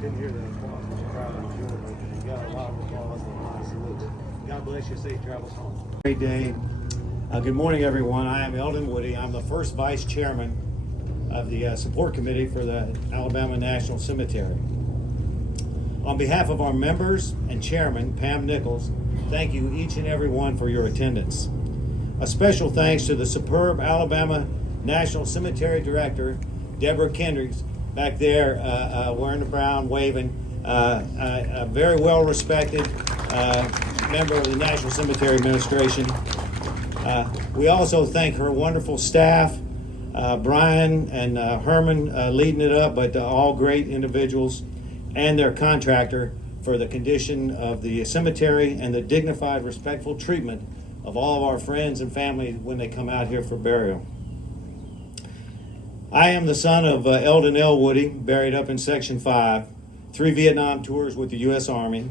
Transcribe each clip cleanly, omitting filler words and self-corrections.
couldn't hear the applause, but you probably enjoyed it. You got a lot of applause and a lot of salutes. God bless you. Safe travels home. Great day. Good morning, everyone. I am Eldon Woody. I'm the first vice chairman of the support committee for the Alabama National Cemetery. On behalf of our members and chairman, Pam Nichols, thank you each and every one for your attendance. A special thanks to the superb Alabama National Cemetery Director, Deborah Kendricks, back there wearing the brown, waving, a very well-respected member of the National Cemetery Administration. We also thank her wonderful staff, Brian and Herman leading it up, but all great individuals, and their contractor for the condition of the cemetery and the dignified, respectful treatment of all of our friends and family when they come out here for burial. I am the son of Eldon L. Woody, buried up in Section 5, 3 Vietnam tours with the U.S. Army.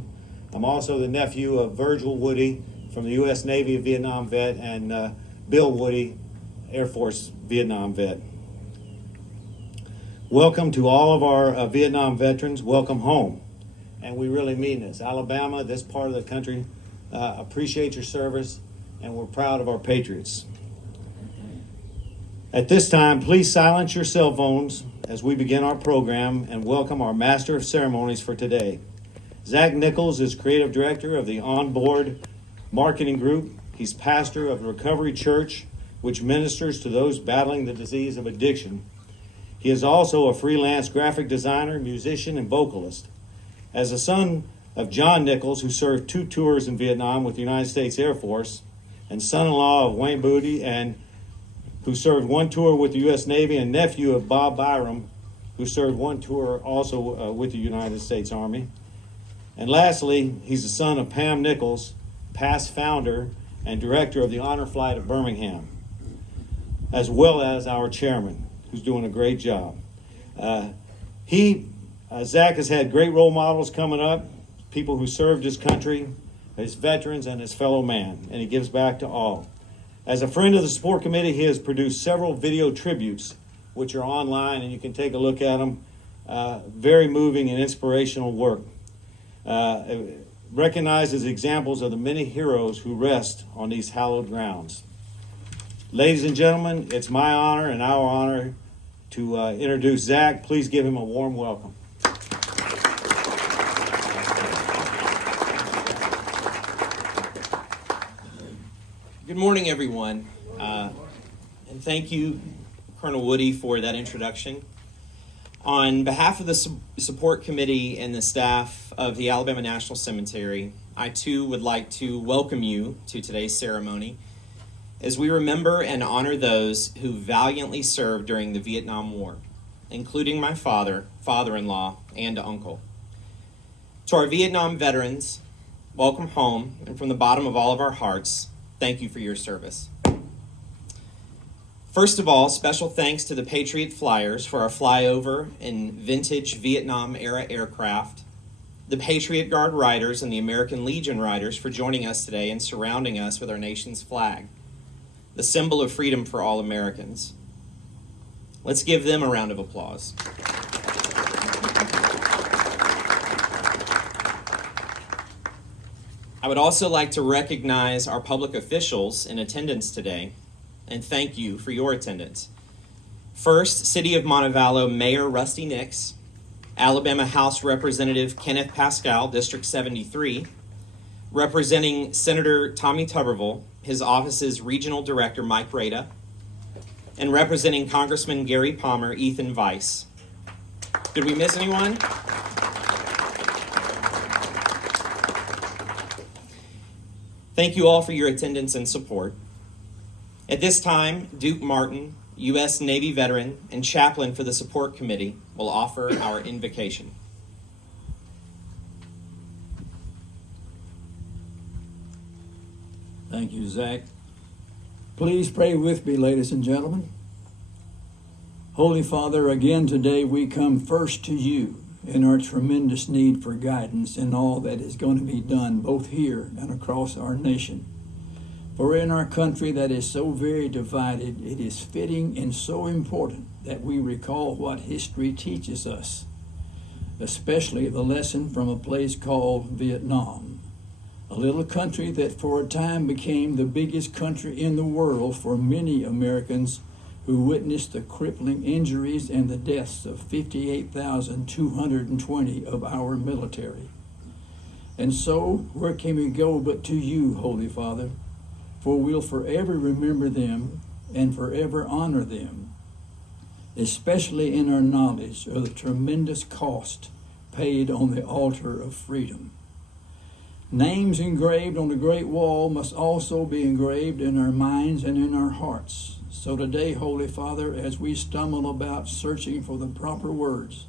I'm also the nephew of Virgil Woody from the U.S. Navy, a Vietnam vet, and Bill Woody, Air Force Vietnam vet. Welcome to all of our Vietnam veterans. Welcome home. And we really mean this. Alabama, this part of the country, appreciate your service, and we're proud of our patriots. At this time, please silence your cell phones as we begin our program and welcome our Master of Ceremonies for today. Zach Nichols is Creative Director of the Onboard Marketing Group. He's pastor of Recovery Church, which ministers to those battling the disease of addiction. He is also a freelance graphic designer, musician, and vocalist. As a son of John Nichols, who served 2 tours in Vietnam with the United States Air Force, and son-in-law of Wayne Booty, and who served 1 tour with the U.S. Navy, and nephew of Bob Byram, who served 1 tour also with the United States Army. And lastly, he's the son of Pam Nichols, past founder and director of the Honor Flight of Birmingham, as well as our chairman, who's doing a great job. Zach has had great role models coming up, people who served his country, his veterans, and his fellow man, and he gives back to all. As a friend of the support committee, he has produced several video tributes, which are online, and you can take a look at them. Very moving and inspirational work. Recognized as examples of the many heroes who rest on these hallowed grounds. Ladies and gentlemen, it's my honor and our honor to introduce Zach. Please give him a warm welcome. Good morning, everyone. And thank you, Colonel Woody, for that introduction. On behalf of the support committee and the staff of the Alabama National Cemetery, I too would like to welcome you to today's ceremony as we remember and honor those who valiantly served during the Vietnam War, including my father, father-in-law, and uncle. To our Vietnam veterans, welcome home, and from the bottom of all of our hearts, thank you for your service. First of all, special thanks to the Patriot Flyers for our flyover in vintage Vietnam-era aircraft, the Patriot Guard Riders and the American Legion Riders for joining us today and surrounding us with our nation's flag, the symbol of freedom for all Americans. Let's give them a round of applause. I would also like to recognize our public officials in attendance today and thank you for your attendance. First, City of Montevallo Mayor Rusty Nix, Alabama House Representative Kenneth Pascal, District 73, representing Senator Tommy Tuberville, his office's Regional Director Mike Rada, and representing Congressman Gary Palmer, Ethan Weiss. Did we miss anyone? Thank you all for your attendance and support. At this time, Duke Martin, U.S. Navy veteran and chaplain for the support committee, will offer our invocation. Thank you, Zach. Please pray with me, ladies and gentlemen. Holy Father, again today we come first to you in our tremendous need for guidance in all that is going to be done, both here and across our nation. For in our country that is so very divided, it is fitting and so important that we recall what history teaches us. especially the lesson from a place called Vietnam, a little country that for a time became the biggest country in the world for many Americans who witnessed the crippling injuries and the deaths of 58,220 of our military. And so, where can we go but to you, Holy Father? For we'll forever remember them and forever honor them, especially in our knowledge of the tremendous cost paid on the altar of freedom. Names engraved on the Great Wall must also be engraved in our minds and in our hearts. So today, Holy Father, as we stumble about searching for the proper words,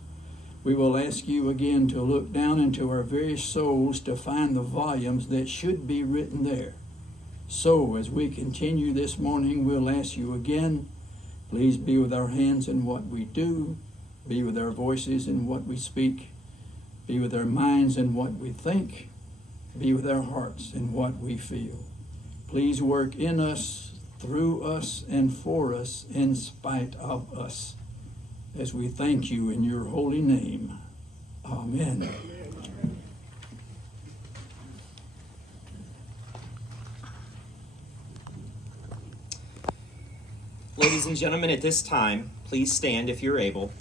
we will ask you again to look down into our very souls to find the volumes that should be written there. So, as we continue this morning, we'll ask you again, please be with our hands in what we do, be with our voices in what we speak, be with our minds in what we think, be with our hearts in what we feel. Please work in us, through us, and for us, in spite of us, as we thank you in your holy name. Amen. Ladies and gentlemen, at this time, please stand if you're able,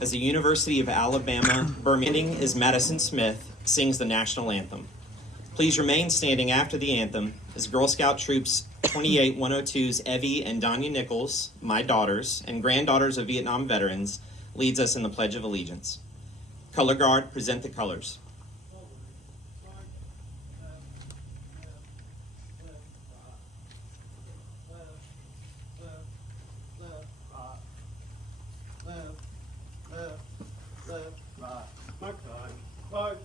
as the University of Alabama Birmingham is Madison Smith sings the national anthem. Please remain standing after the anthem as Girl Scout Troops 28102's Evie and Danya Nichols, my daughters, and granddaughters of Vietnam veterans, leads us in the Pledge of Allegiance. Color Guard, present the colors. Mark on, march.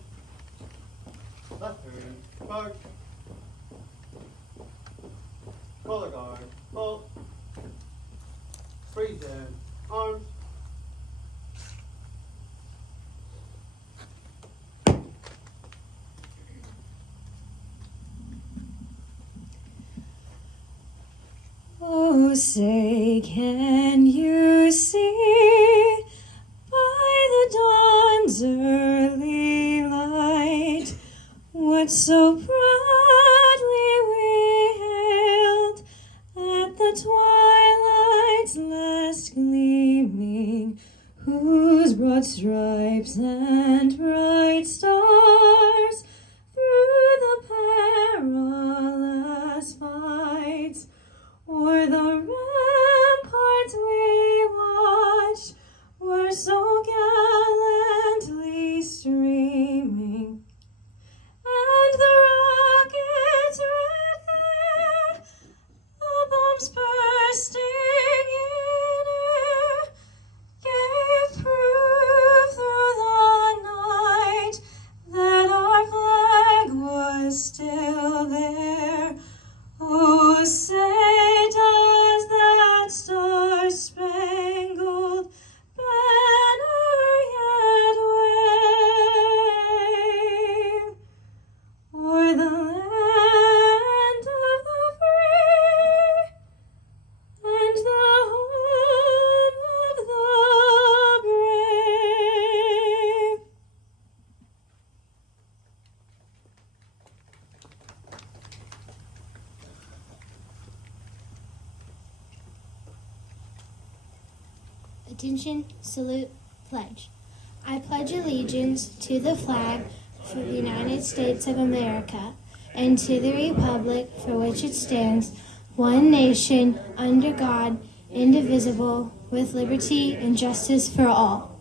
Left turn, march. Color guard, halt. Freeze in, arms. Oh, say, can you see by the dawn's early light what so proudly we hailed at the twilight's last gleaming, whose broad stripes and bright stars through the perilous fights o'er the ramparts we watched were so gallantly streaming, and the rockets' red glare, the bombs bursting in air, gave proof through the night that our flag was still there. Oh, say does that star-spangled banner yet wave o'er the land of the free and the home of the brave? Attention, salute, pledge. I pledge allegiance to the flag for the United States of America and to the republic for which it stands, one nation, under God, indivisible, with liberty and justice for all.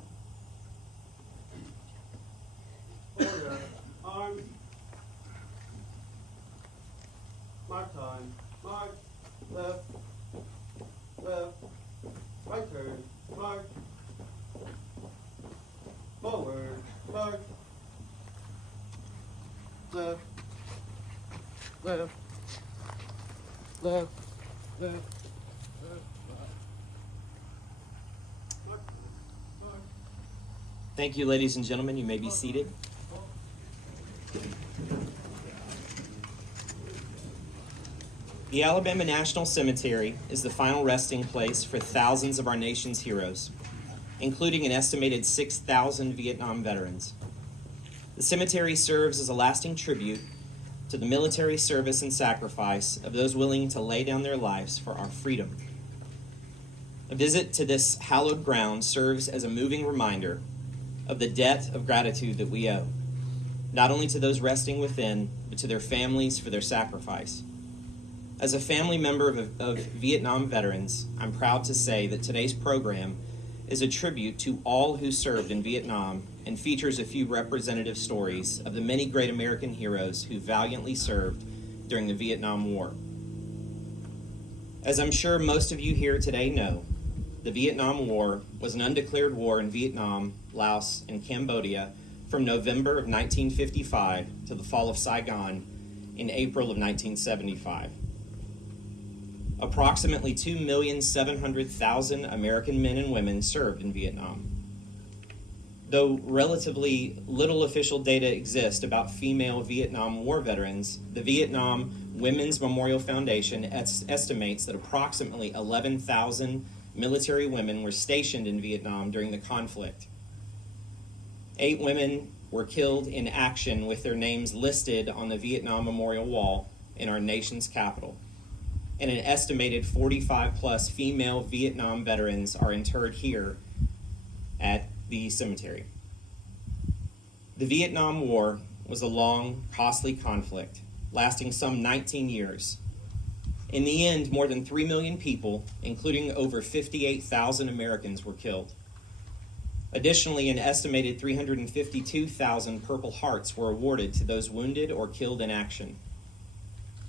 Order, arms. Mark time, march. Left, left. Right turn, march. Forward, march. Left, left, left, left, left. March, march. Thank you, ladies and gentlemen. You may be seated. The Alabama National Cemetery is the final resting place for thousands of our nation's heroes. including an estimated 6,000 Vietnam veterans. The cemetery serves as a lasting tribute to the military service and sacrifice of those willing to lay down their lives for our freedom. A visit to this hallowed ground serves as a moving reminder of the debt of gratitude that we owe, not only to those resting within, but to their families for their sacrifice. As a family member of Vietnam veterans, I'm proud to say that today's program is a tribute to all who served in Vietnam and features a few representative stories of the many great American heroes who valiantly served during the Vietnam War. As I'm sure most of you here today know, the Vietnam War was an undeclared war in Vietnam, Laos, and Cambodia from November of 1955 to the fall of Saigon in April of 1975. Approximately 2,700,000 American men and women served in Vietnam. Though relatively little official data exists about female Vietnam War veterans, the Vietnam Women's Memorial Foundation estimates that approximately 11,000 military women were stationed in Vietnam during the conflict. 8 women were killed in action with their names listed on the Vietnam Memorial Wall in our nation's capital. And an estimated 45 plus female Vietnam veterans are interred here at the cemetery. The Vietnam War was a long, costly conflict lasting some 19 years. In the end, more than 3 million people, including over 58,000 Americans, were killed. Additionally, an estimated 352,000 Purple Hearts were awarded to those wounded or killed in action.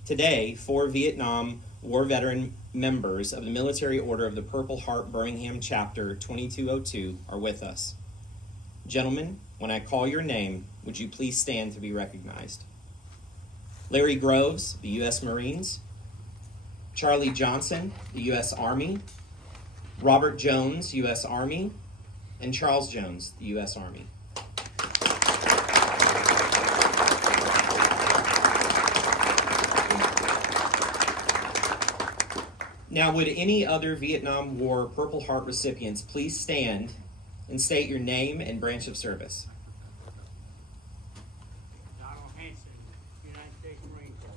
Today, 4 Vietnam War veteran members of the Military Order of the Purple Heart Birmingham Chapter 2202 are with us. Gentlemen, when I call your name, would you please stand to be recognized? Larry Groves, the U.S. Marines. Charlie Johnson, the U.S. Army. Robert Jones, U.S. Army. And Charles Jones, the U.S. Army. Now, would any other Vietnam War Purple Heart recipients please stand and state your name and branch of service? Donald Hanson, United States Marine Corps.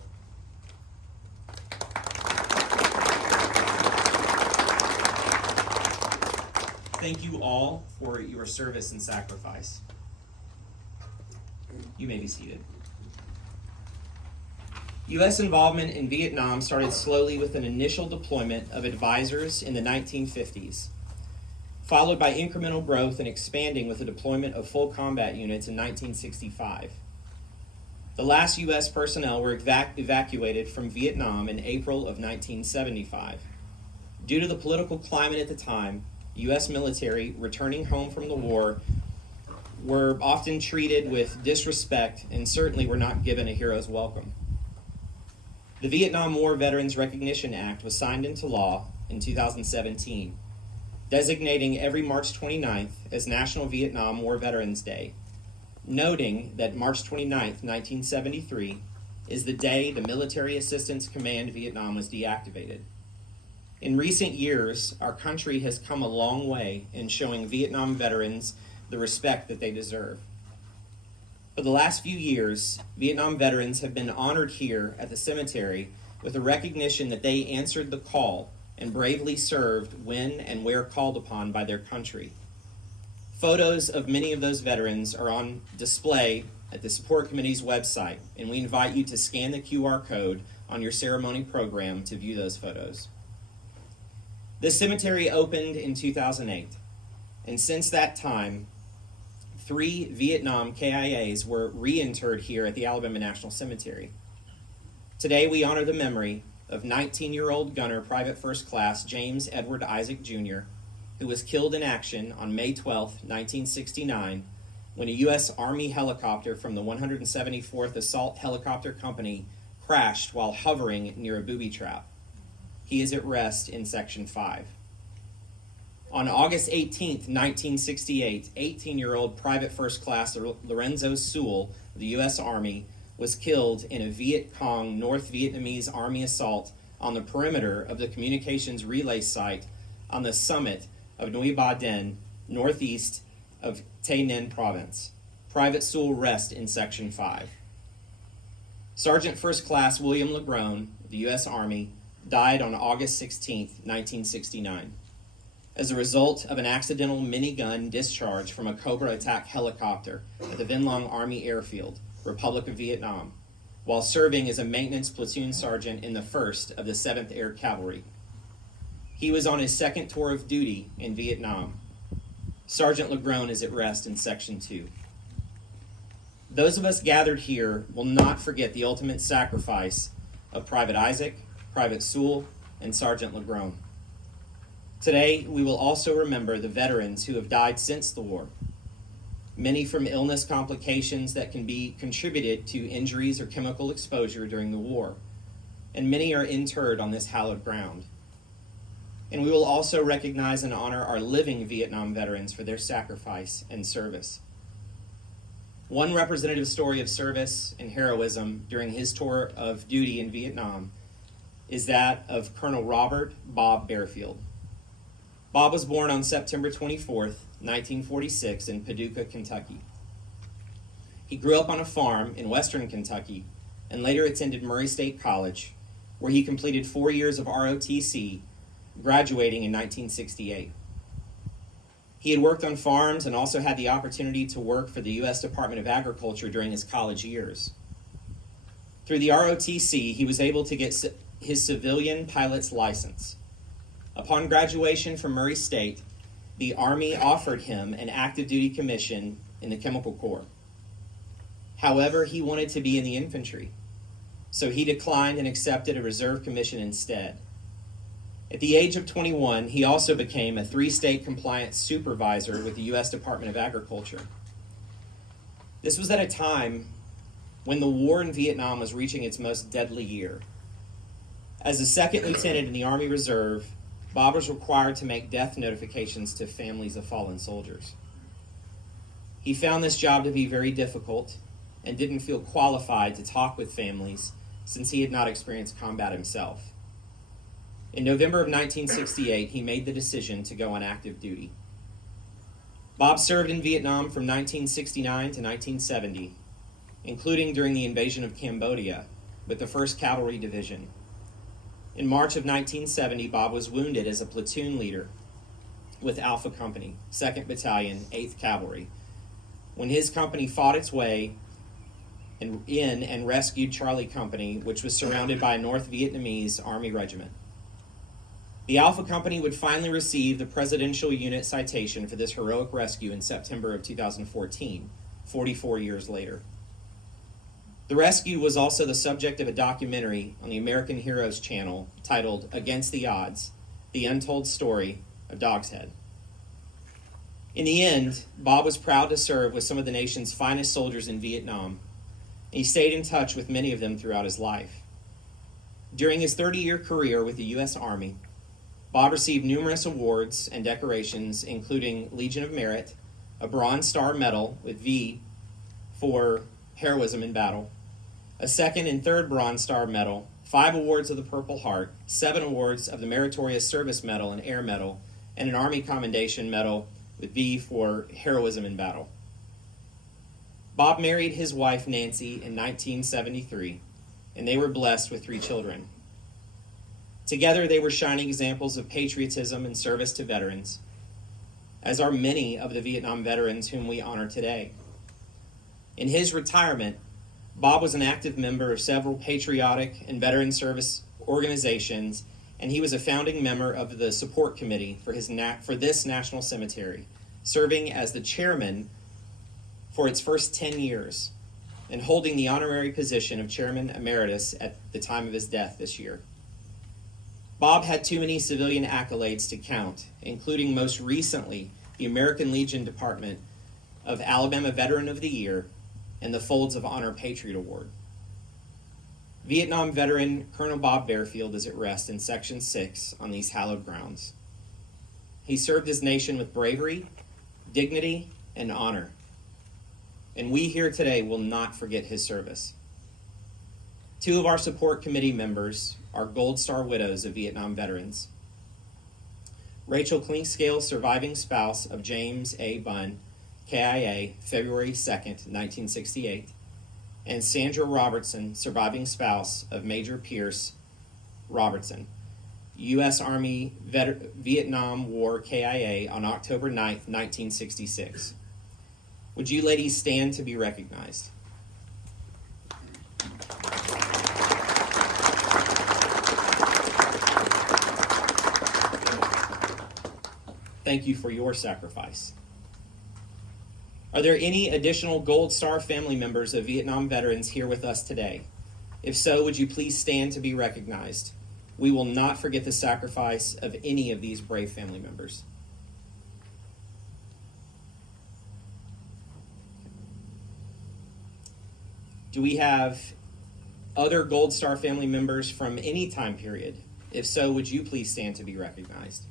Thank you all for your service and sacrifice. You may be seated. U.S. involvement in Vietnam started slowly with an initial deployment of advisors in the 1950s, followed by incremental growth and expanding with the deployment of full combat units in 1965. The last U.S. personnel were evacuated from Vietnam in April of 1975. Due to the political climate at the time, U.S. military returning home from the war were often treated with disrespect and certainly were not given a hero's welcome. The Vietnam War Veterans Recognition Act was signed into law in 2017, designating every March 29th as National Vietnam War Veterans Day, noting that March 29th, 1973, is the day the Military Assistance Command Vietnam was deactivated. In recent years, our country has come a long way in showing Vietnam veterans the respect that they deserve. For the last few years, Vietnam veterans have been honored here at the cemetery with a recognition that they answered the call and bravely served when and where called upon by their country. Photos of many of those veterans are on display at the Support Committee's website, and we invite you to scan the QR code on your ceremony program to view those photos. This cemetery opened in 2008, and since that time, 3 Vietnam KIAs were reinterred here at the Alabama National Cemetery. Today, we honor the memory of 19-year-old gunner Private First Class James Edward Isaac Jr., who was killed in action on May 12, 1969, when a U.S. Army helicopter from the 174th Assault Helicopter Company crashed while hovering near a booby trap. He is at rest in Section 5. On August 18, 1968, 18-year-old Private First Class Lorenzo Sewell of the U.S. Army was killed in a Viet Cong North Vietnamese Army assault on the perimeter of the communications relay site on the summit of Nguyen Ba Den northeast of Tay Ninh Province. Private Sewell rests in Section 5. Sergeant First Class William Legrone of the U.S. Army died on August 16, 1969, as a result of an accidental minigun discharge from a Cobra attack helicopter at the Vinh Long Army Airfield, Republic of Vietnam, while serving as a maintenance platoon sergeant in the 1st of the 7th Air Cavalry. He was on his second tour of duty in Vietnam. Sergeant Legrone is at rest in Section 2. Those of us gathered here will not forget the ultimate sacrifice of Private Isaac, Private Sewell, and Sergeant Legrone. Today, we will also remember the veterans who have died since the war, many from illness complications that can be contributed to injuries or chemical exposure during the war, and many are interred on this hallowed ground. And we will also recognize and honor our living Vietnam veterans for their sacrifice and service. One representative story of service and heroism during his tour of duty in Vietnam is that of Colonel Robert Bob Bearfield. Bob was born on September 24th, 1946 in Paducah, Kentucky. He grew up on a farm in western Kentucky and later attended Murray State College, where he completed 4 years of ROTC, graduating in 1968. He had worked on farms and also had the opportunity to work for the U.S. Department of Agriculture during his college years. Through the ROTC, he was able to get his civilian pilot's license. Upon graduation from Murray State, the Army offered him an active duty commission in the Chemical Corps. However, he wanted to be in the infantry, so he declined and accepted a reserve commission instead. At the age of 21, he also became a 3-state compliance supervisor with the U.S. Department of Agriculture. This was at a time when the war in Vietnam was reaching its most deadly year. As a second lieutenant in the Army Reserve, Bob was required to make death notifications to families of fallen soldiers. He found this job to be very difficult and didn't feel qualified to talk with families since he had not experienced combat himself. In November of 1968, he made the decision to go on active duty. Bob served in Vietnam from 1969 to 1970, including during the invasion of Cambodia with the 1st Cavalry Division. In March of 1970, Bob was wounded as a platoon leader with Alpha Company, 2nd Battalion, 8th Cavalry, when his company fought its way in and rescued Charlie Company, which was surrounded by a North Vietnamese Army regiment. The Alpha Company would finally receive the Presidential Unit Citation for this heroic rescue in September of 2014, 44 years later. The rescue was also the subject of a documentary on the American Heroes channel titled Against the Odds, The Untold Story of Dog's Head. In the end, Bob was proud to serve with some of the nation's finest soldiers in Vietnam, and he stayed in touch with many of them throughout his life. During his 30-year career with the U.S. Army, Bob received numerous awards and decorations, including Legion of Merit, a Bronze Star Medal with V for heroism in battle, a 2nd and 3rd Bronze Star Medal, 5 awards of the Purple Heart, 7 awards of the Meritorious Service Medal and Air Medal, and an Army Commendation Medal with V for heroism in battle. Bob married his wife Nancy in 1973, and they were blessed with 3 children. Together, they were shining examples of patriotism and service to veterans, as are many of the Vietnam veterans whom we honor today. In his retirement, Bob was an active member of several patriotic and veteran service organizations, and he was a founding member of the support committee for this National Cemetery, serving as the chairman for its first 10 years and holding the honorary position of chairman emeritus at the time of his death this year. Bob had too many civilian accolades to count, including most recently the American Legion Department of Alabama Veteran of the Year and the Folds of Honor Patriot Award. Vietnam veteran Colonel Bob Bearfield is at rest in Section 6 on these hallowed grounds. He served his nation with bravery, dignity, and honor, and we here today will not forget his service. 2 of our support committee members are Gold Star widows of Vietnam veterans. Rachel Clinkscale, surviving spouse of James A. Bunn, KIA, February 2nd, 1968, and Sandra Robertson, surviving spouse of Major Pierce Robertson, U.S. Army Vietnam War KIA, on October 9th, 1966. Would you ladies stand to be recognized? Thank you for your sacrifice. Are there any additional Gold Star family members of Vietnam veterans here with us today? If so, would you please stand to be recognized? We will not forget the sacrifice of any of these brave family members. Do we have other Gold Star family members from any time period? If so, would you please stand to be recognized?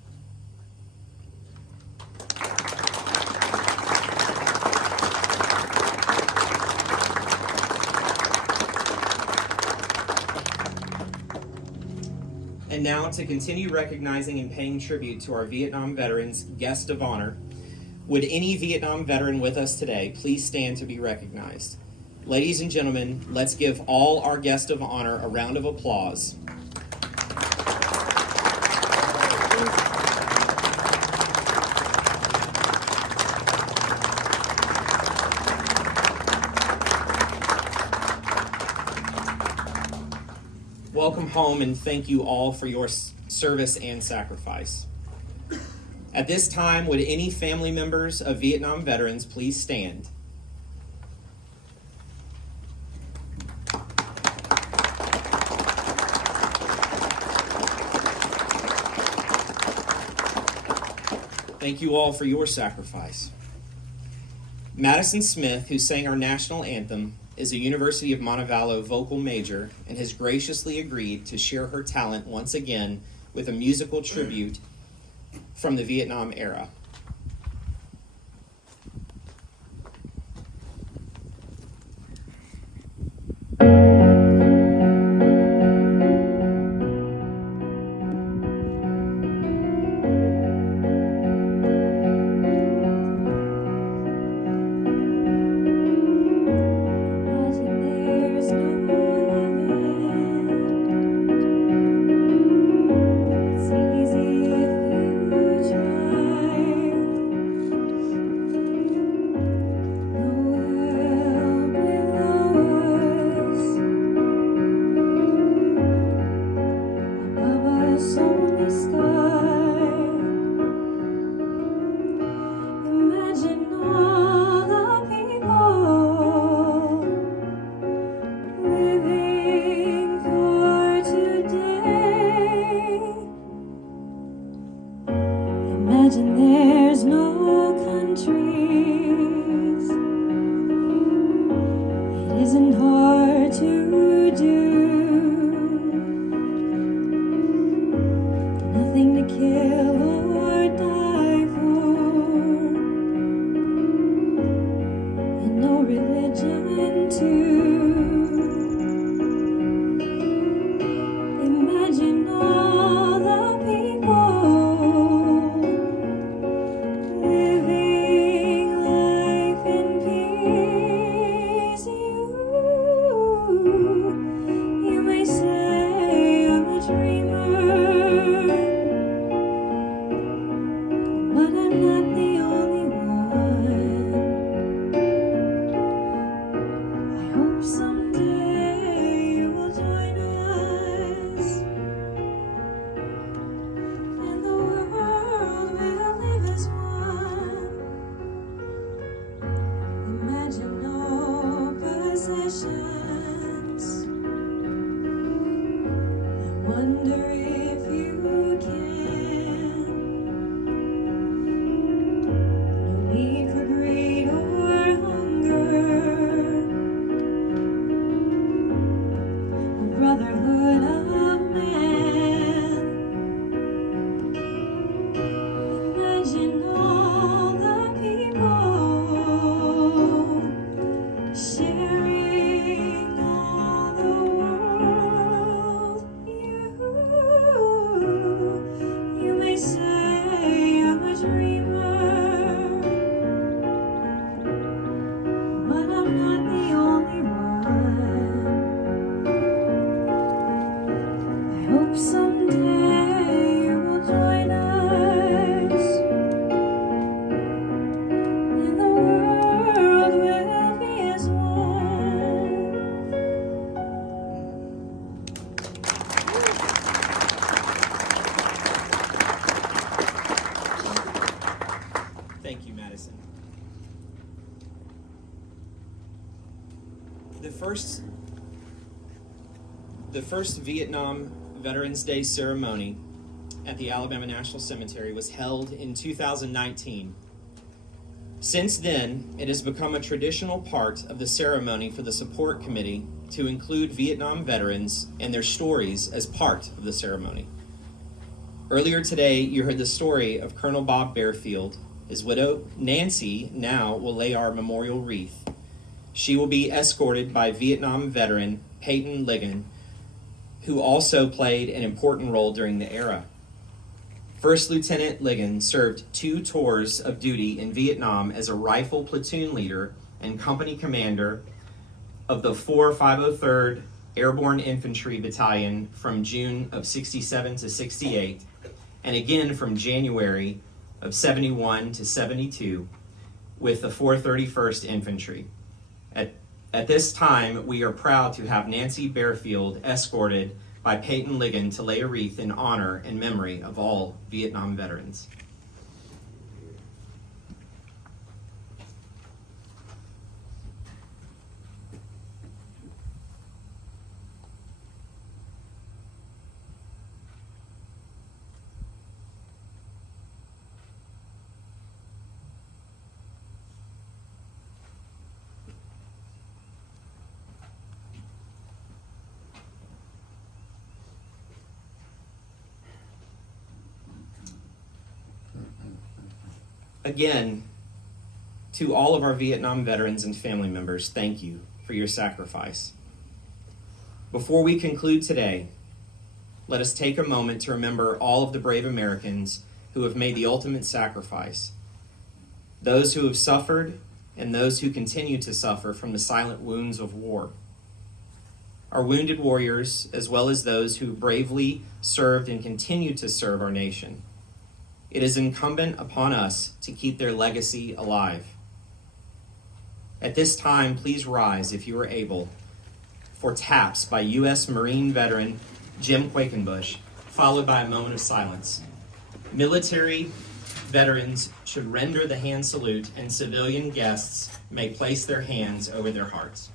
And now, to continue recognizing and paying tribute to our Vietnam veterans, guest of honor, would any Vietnam veteran with us today please stand to be recognized? Ladies and gentlemen, let's give all our guests of honor a round of applause. Welcome home, and thank you all for your service and sacrifice. At this time, would any family members of Vietnam veterans please stand? Thank you all for your sacrifice. Madison Smith, who sang our national anthem, is a University of Montevallo vocal major and has graciously agreed to share her talent once again with a musical tribute from the Vietnam era. Imagine there's no countries. It isn't hard to do. Nothing to kill or die for, and no religion too. Imagine all the people living life in peace. You may say I'm a dreamer, but I'm not the only one. I hope someday you will join us, and the world will live as one. Imagine no possessions. I wonder if you can. No need for greed or hunger. A brotherhood of man. Imagine all the people sharing all the world. The first Vietnam Veterans Day ceremony at the Alabama National Cemetery was held in 2019. Since then, it has become a traditional part of the ceremony for the support committee to include Vietnam veterans and their stories as part of the ceremony. Earlier today, you heard the story of Colonel Bob Bearfield. His widow, Nancy, now will lay our memorial wreath. She will be escorted by Vietnam veteran Peyton Ligon, who also played an important role during the era. First Lieutenant Ligon served 2 tours of duty in Vietnam as a rifle platoon leader and company commander of the 4,503rd Airborne Infantry Battalion from June of 67 to 68, and again from January of 71 to 72 with the 431st Infantry. At this time, we are proud to have Nancy Bearfield escorted by Peyton Ligon to lay a wreath in honor and memory of all Vietnam veterans. Again, to all of our Vietnam veterans and family members, thank you for your sacrifice. Before we conclude today, let us take a moment to remember all of the brave Americans who have made the ultimate sacrifice, those who have suffered and those who continue to suffer from the silent wounds of war. Our wounded warriors, as well as those who bravely served and continue to serve our nation. It is incumbent upon us to keep their legacy alive. At this time, please rise if you are able for taps by U.S. Marine veteran Jim Quakenbush, followed by a moment of silence. Military veterans should render the hand salute, and civilian guests may place their hands over their hearts.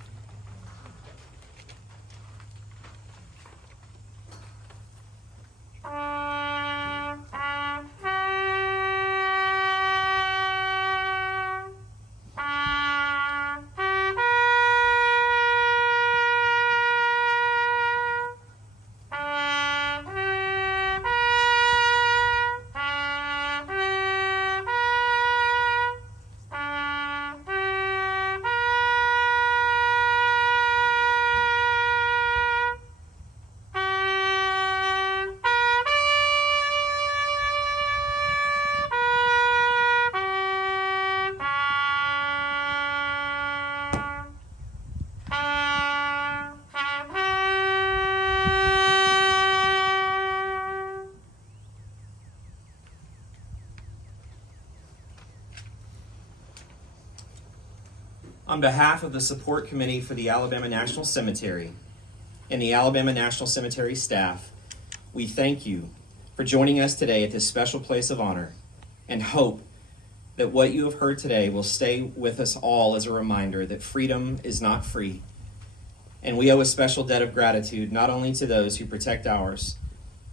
On behalf of the Support Committee for the Alabama National Cemetery and the Alabama National Cemetery staff, we thank you for joining us today at this special place of honor and hope that what you have heard today will stay with us all as a reminder that freedom is not free. And we owe a special debt of gratitude not only to those who protect ours,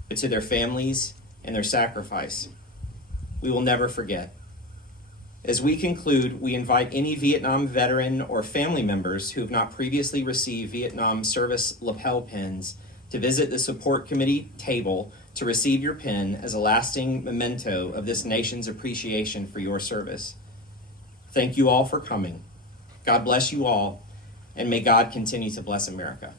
but to their families and their sacrifice. We will never forget. As we conclude, we invite any Vietnam veteran or family members who have not previously received Vietnam service lapel pins to visit the Support Committee table to receive your pin as a lasting memento of this nation's appreciation for your service. Thank you all for coming. God bless you all, and may God continue to bless America.